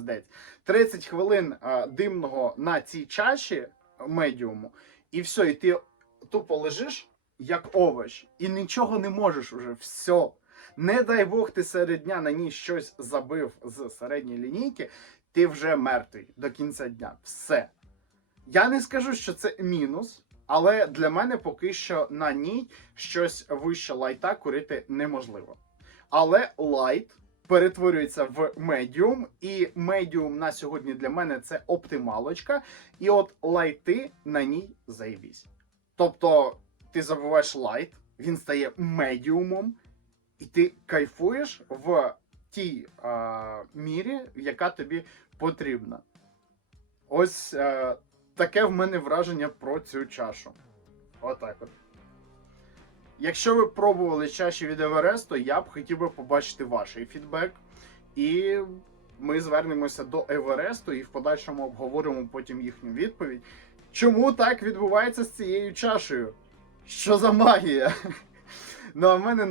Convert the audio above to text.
пиздець. 30 хвилин а, димного на цій чаші медіуму, і все, і ти тупо лежиш як овоч, і нічого не можеш уже. Все. Не дай Бог, ти серед дня на ній щось забив з середньої лінійки, ти вже мертвий до кінця дня. Все. Я не скажу, що це мінус, але для мене поки що на ній щось вище лайта курити неможливо. Але лайт перетворюється в медіум, і медіум на сьогодні для мене це оптималочка. І от лайти на ній заєбісь. Тобто ти забуваєш лайт, він стає медіумом, і ти кайфуєш в тій е, мірі, яка тобі потрібна. Ось е, таке в мене враження про цю чашу. Отак от. Якщо ви пробували чаші від Евересту, я б хотів би побачити ваш фідбек. І ми звернемося до Евересту і в подальшому обговоримо потім їхню відповідь. Чому так відбувається з цією чашею? Що за магія? Ну, а в мене на